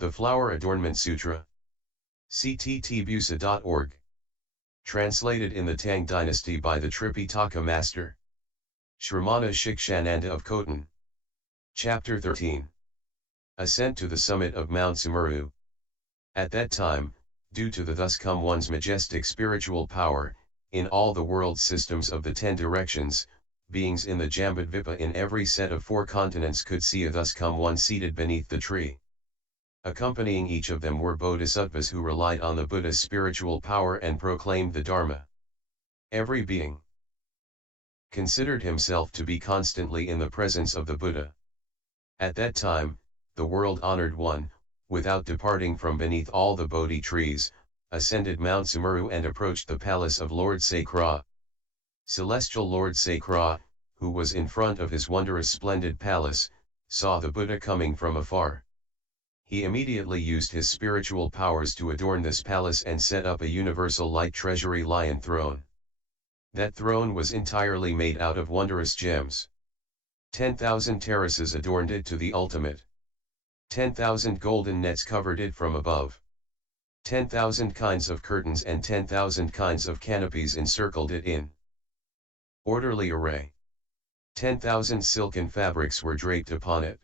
The Flower Adornment Sutra. cttbusa.org. Translated in the Tang Dynasty by the Tripitaka Master Shramana Shikshananda of Khotan. Chapter 13. Ascent to the summit of Mount Sumeru. At that time, due to the thus come one's majestic spiritual power, in all the world systems of the 10 directions, beings in the Jambudvipa in every set of 4 continents could see a thus come one seated beneath the tree. Accompanying each of them were bodhisattvas who relied on the Buddha's spiritual power and proclaimed the Dharma. Every being considered himself to be constantly in the presence of the Buddha. At that time, the world-honored one, without departing from beneath all the Bodhi trees, ascended Mount Sumeru and approached the palace of Lord Sakra. Celestial Lord Sakra, who was in front of his wondrous splendid palace, saw the Buddha coming from afar. He immediately used his spiritual powers to adorn this palace and set up a universal light treasury lion throne. That throne was entirely made out of wondrous gems. 10,000 terraces adorned it to the ultimate. 10,000 golden nets covered it from above. 10,000 kinds of curtains and 10,000 kinds of canopies encircled it in orderly array. 10,000 silken fabrics were draped upon it.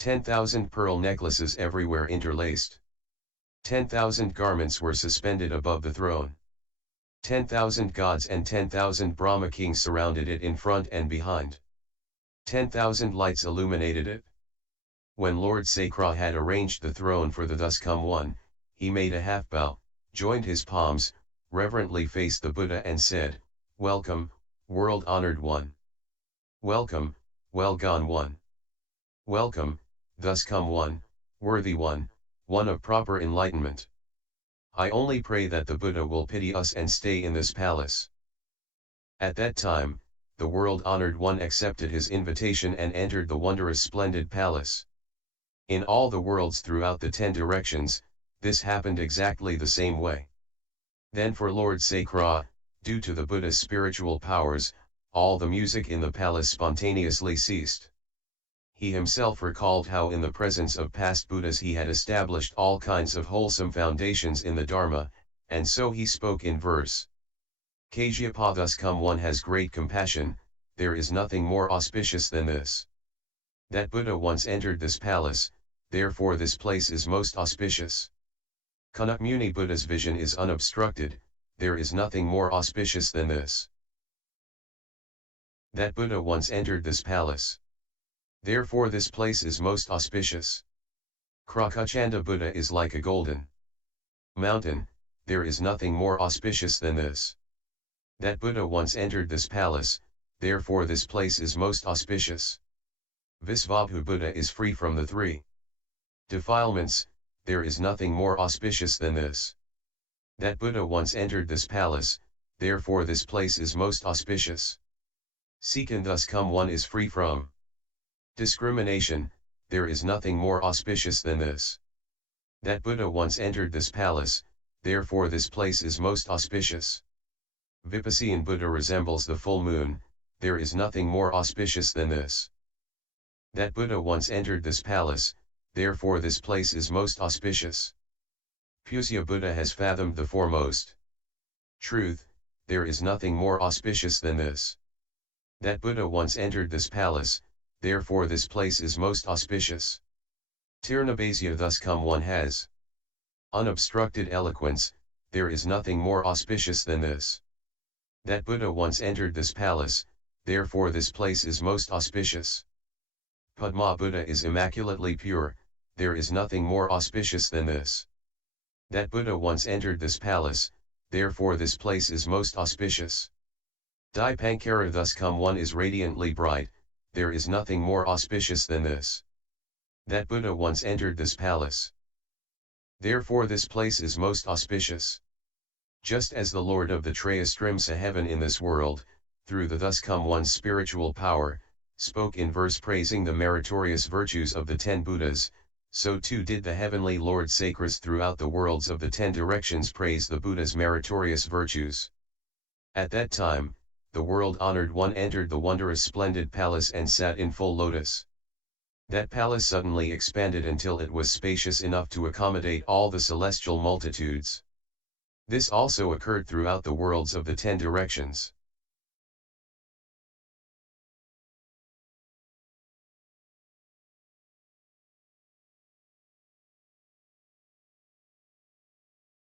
10,000 pearl necklaces everywhere interlaced. 10,000 garments were suspended above the throne. 10,000 gods and 10,000 Brahma kings surrounded it in front and behind. 10,000 lights illuminated it. When Lord Sakra had arranged the throne for the thus come one, he made a half bow, joined his palms, reverently faced the Buddha and said, "Welcome, world-honored one. Welcome, well-gone one. Welcome, thus come one, worthy one of proper enlightenment. I only pray that the Buddha will pity us and stay in this palace." At that time, the world-honored one accepted his invitation and entered the wondrous splendid palace. In all the worlds throughout the 10 directions, this happened exactly the same way. Then for Lord Sakra, due to the Buddha's spiritual powers, all the music in the palace spontaneously ceased. He himself recalled how in the presence of past Buddhas he had established all kinds of wholesome foundations in the Dharma, and so he spoke in verse. Kajyapa thus come one has great compassion, there is nothing more auspicious than this. That Buddha once entered this palace, therefore this place is most auspicious. Kanakmuni Buddha's vision is unobstructed, there is nothing more auspicious than this. That Buddha once entered this palace. Therefore this place is most auspicious. Krakachanda Buddha is like a golden mountain, there is nothing more auspicious than this. That Buddha once entered this palace, therefore this place is most auspicious. Visvabhu Buddha is free from the 3 defilements, there is nothing more auspicious than this. That Buddha once entered this palace, therefore this place is most auspicious. Seekan thus come one is free from discrimination, there is nothing more auspicious than this. That Buddha once entered this palace, therefore this place is most auspicious. Vipassana Buddha resembles the full moon, there is nothing more auspicious than this. That Buddha once entered this palace, therefore this place is most auspicious. Pusya Buddha has fathomed the foremost truth, there is nothing more auspicious than this. That Buddha once entered this palace, therefore this place is most auspicious. Tirnabhasya thus come one has unobstructed eloquence, there is nothing more auspicious than this. That Buddha once entered this palace, therefore this place is most auspicious. Padma Buddha is immaculately pure, there is nothing more auspicious than this. That Buddha once entered this palace, therefore this place is most auspicious. Dipankara thus come one is radiantly bright, there is nothing more auspicious than this. That Buddha once entered this palace. Therefore this place is most auspicious. Just as the Lord of the Trayastrimsa heaven in this world, through the thus come one's spiritual power, spoke in verse praising the meritorious virtues of the 10 Buddhas, so too did the heavenly Lord Sakras throughout the worlds of the 10 directions praise the Buddha's meritorious virtues. At that time, the world-honored one entered the wondrous splendid palace and sat in full lotus That palace suddenly expanded until it was spacious enough to accommodate all the celestial multitudes. This also occurred throughout the worlds of the 10 directions.